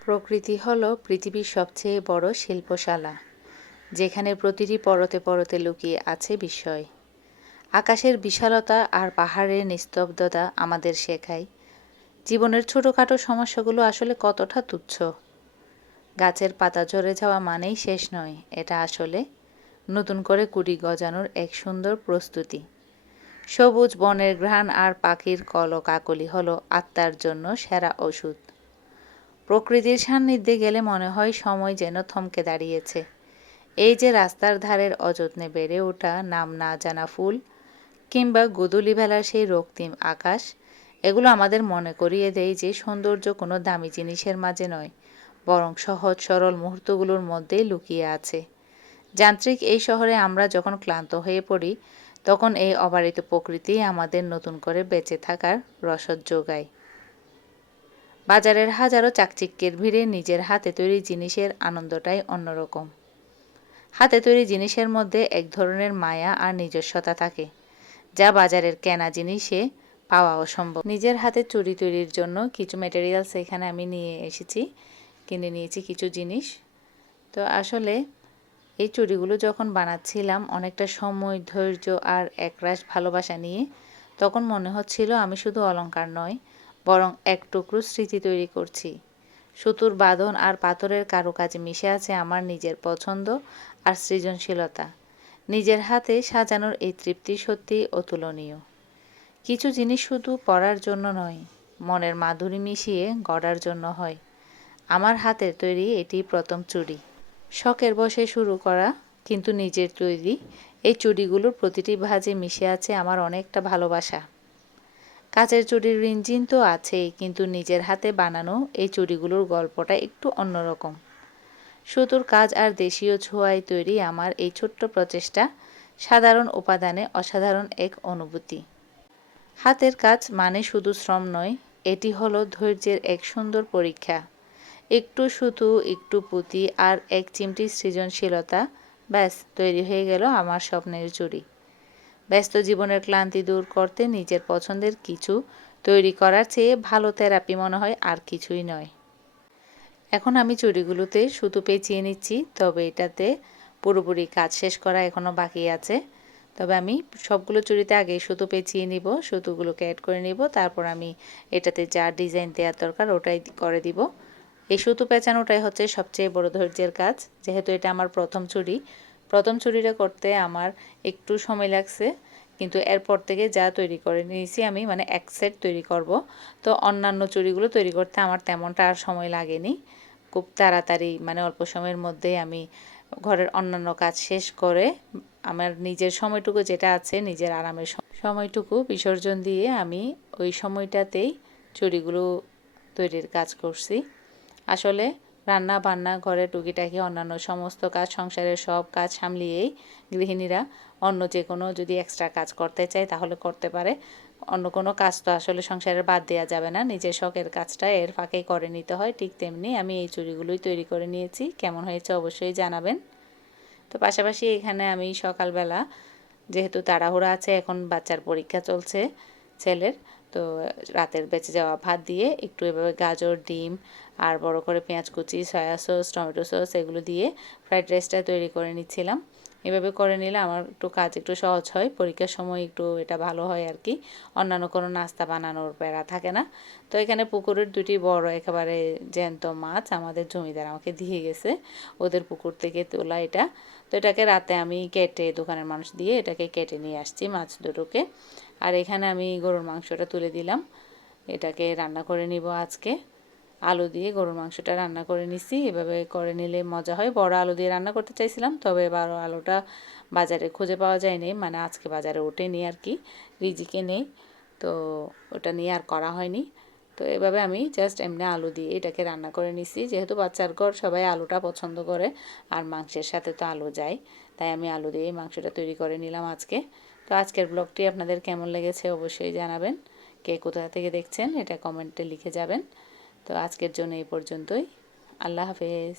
প্রকৃতি হলো পৃথিবীর সবচেয়ে বড় শিল্পশালা, যেখানে প্রতিটি পরতে পরতে লুকিয়ে আছে বিস্ময়। আকাশের বিশালতা আর পাহাড়ের নিস্তব্ধতা আমাদের শেখায় জীবনের ছোটোখাটো সমস্যাগুলো আসলে কতটা তুচ্ছ। গাছের পাতা ঝরে যাওয়া মানেই শেষ নয়, এটা আসলে নতুন করে কুড়ি গজানোর এক সুন্দর প্রস্তুতি। সবুজ বনের ঘ্রাণ আর পাখির কলকাকলি হলো আত্মার জন্য সেরা ওষুধ। প্রকৃতির সান্নিধ্যে গেলে মনে হয় সময় যেন থমকে দাঁড়িয়েছে। এই যে রাস্তার ধারের অযত্নে বেড়ে ওঠা নাম না জানা ফুল, কিংবা গোধূলিবেলার সেই রক্তিম আকাশ, এগুলো আমাদের মনে করিয়ে দেয় যে সৌন্দর্য কোনো দামি জিনিসের মাঝে নয়, বরং সহজ সরল মুহূর্তগুলোর মধ্যেই লুকিয়ে আছে। যান্ত্রিক এই শহরে আমরা যখন ক্লান্ত হয়ে পড়ি, তখন এই অবারিত প্রকৃতি আমাদের নতুন করে বেঁচে থাকার রসদ যোগায়। বাজারের হাজারো চাকচিক্যের ভিড়ে নিজের হাতে তৈরি জিনিসের আনন্দটাই অন্যরকম। হাতে তৈরি জিনিসের মধ্যে এক ধরনের মায়া আর নিজস্বতা থাকে, যা বাজারের কেনা জিনিসে পাওয়া অসম্ভব। নিজের হাতে চুড়ি তৈরির জন্য কিছু ম্যাটেরিয়ালস এখানে আমি নিয়ে এসেছি, কিনে নিয়েছি কিছু জিনিস। তো আসলে এই চুড়িগুলো যখন বানাচ্ছিলাম অনেকটা সময়, ধৈর্য আর একরাশ ভালোবাসা নিয়ে, তখন মনে হচ্ছিল আমি শুধু অলংকার নয়, বরং এক টুকরো স্মৃতি তৈরি করছি। সুতোর বাঁধন আর পাথরের কারুকাজে মিশে আছে আমার নিজের পছন্দ আর সৃজনশীলতা। নিজের হাতে সাজানোর এই তৃপ্তি সত্যিই অতুলনীয়। কিছু জিনিস শুধু পরার জন্য নয়, মনের মাধুরী মিশিয়ে গড়ার জন্য হয়। আমার হাতের তৈরি এটি প্রথম চুড়ি। শখের বশে শুরু করা, কিন্তু নিজের তৈরি এই চুড়িগুলোর প্রতিটি ভাঁজে মিশে আছে আমার অনেকটা ভালোবাসা। কাচের চুড়ির রিনজিন তো আছেই, কিন্তু নিজের হাতে বানানো এই চুড়িগুলোর গল্পটা একটু অন্যরকম। সুতোর কাজ আর দেশীয় ছোঁয়ায় তৈরি আমার এই ছোট্ট প্রচেষ্টা, সাধারণ উপাদানে অসাধারণ এক অনুভূতি। হাতের কাজ মানে শুধু শ্রম নয়, এটি হলো ধৈর্যের এক সুন্দর পরীক্ষা। একটু সুতো, একটু পুঁতি আর এক চিমটি সৃজনশীলতা, ব্যাস তৈরি হয়ে গেল আমার স্বপ্নের চুড়ি। ব্যস্ত জীবনের ক্লান্তি দূর করতে নিজের পছন্দের কিছু তৈরি করার চেয়ে ভালো থেরাপি মনে হয় আর কিছুই নয়। এখন আমি চুড়িগুলোতে সুতো পেঁচিয়ে নিচ্ছি, তবে এটাতে পুরোপুরি কাজ শেষ করা এখনও বাকি আছে। তবে আমি সবগুলো চুড়িতে আগে সুতো পেঁচিয়ে নিব, সুতোগুলোকে অ্যাড করে নিব, তারপর আমি এটাতে যা ডিজাইন দেওয়ার দরকার ওটাই করে দিব। এই সুতো পেঁচানোটাই হচ্ছে সবচেয়ে বড় ধৈর্যের কাজ। যেহেতু এটা আমার প্রথম চুড়িটা করতে আমার একটু সময় লাগছে, কিন্তু এরপর থেকে যা তৈরি করে নিয়েছি আমি, মানে এক সেট তৈরি করব। তো অন্যান্য চুড়িগুলো তৈরি করতে আমার তেমনটা আর সময় লাগেনি। খুব তাড়াতাড়ি, মানে অল্প সময়ের মধ্যেই আমি ঘরের অন্যান্য কাজ শেষ করে আমার নিজের সময়টুকু যেটা আছে, নিজের আরামের সময়টুকু বিসর্জন দিয়ে আমি ওই সময়টাতেই চুড়িগুলো তৈরির কাজ করছি। আসলে রান্না বান্না, ঘরে টুকিটাকি অন্যান্য সমস্ত কাজ, সংসারের সব কাজ সামলিয়েই গৃহিণীরা অন্য যে কোনো যদি এক্সট্রা কাজ করতে চায় তাহলে করতে পারে। অন্য কোনো কাজ তো আসলে সংসারের বাদ দেওয়া যাবে না, নিজের শখের কাজটা এর ফাঁকেই করে নিতে হয়। ঠিক তেমনি আমি এই চুড়িগুলোই তৈরি করে নিয়েছি। কেমন হয়েছে অবশ্যই জানাবেন। তো পাশাপাশি এখানে আমি সকালবেলা, যেহেতু তাড়াহুড়া আছে, এখন বাচ্চার পরীক্ষা চলছে ছেলের, তো রাতের বেঁচে যাওয়া ভাত দিয়ে একটু এভাবে গাজর, ডিম আর বড় করে পেঁয়াজ কুচি, সয়া সস, টমেটো সস এগুলো দিয়ে ফ্রাইড রাইসটা তৈরি করে নিচ্ছিলাম। এভাবে করে নিলে আমার একটু কাজ একটু সহজ হয়, পরীক্ষার সময় একটু এটা ভালো হয় আর কি। অন্যান্য কোনো নাস্তা বানানোর প্যারা থাকে না। তো এখানে পুকুরের দুটি বড় একেবারে জ্যান্ত মাছ আমাদের জমিদার আমাকে দিয়ে গেছে, ওদের পুকুর থেকে তোলা এটা। তো এটাকে রাতে আমি কেটে, দোকানের মানুষ দিয়ে এটাকে কেটে নিয়ে আসছি মাছ দুটোকে। আর এখানে আমি গরুর মাংসটা তুলে দিলাম, এটাকে রান্না করে নিব আজকে। আলু দিয়ে গরুর মাংসটা রান্না করে নিছি। এভাবে করে নিলে মজা হয়। বড় আলু দিয়ে রান্না করতে চাইছিলাম, তবে বড় আলুটা বাজারে খুঁজে পাওয়া যায়নি, মানে আজকে বাজারে ওঠেনি আর কি, রিজিকে নেই, তো ওটা নিয়ে আর করা হয়নি। তো এভাবে আমি জাস্ট এমনি আলু দিয়ে এটাকে রান্না করে নিছি। যেহেতু বাচ্চার ঘর সবাই আলুটা পছন্দ করে আর মাংসের সাথে তো আলু যায়, তাই আমি আলু দিয়ে মাংসটা তৈরি করে নিলাম আজকে। তো আজকের ব্লগটি আপনাদের কেমন লেগেছে অবশ্যই জানাবেন। কে কোথা থেকে দেখছেন এটা কমেন্টে লিখে যাবেন। তো আজকের জন্য এই পর্যন্তই। আল্লাহ হাফেজ।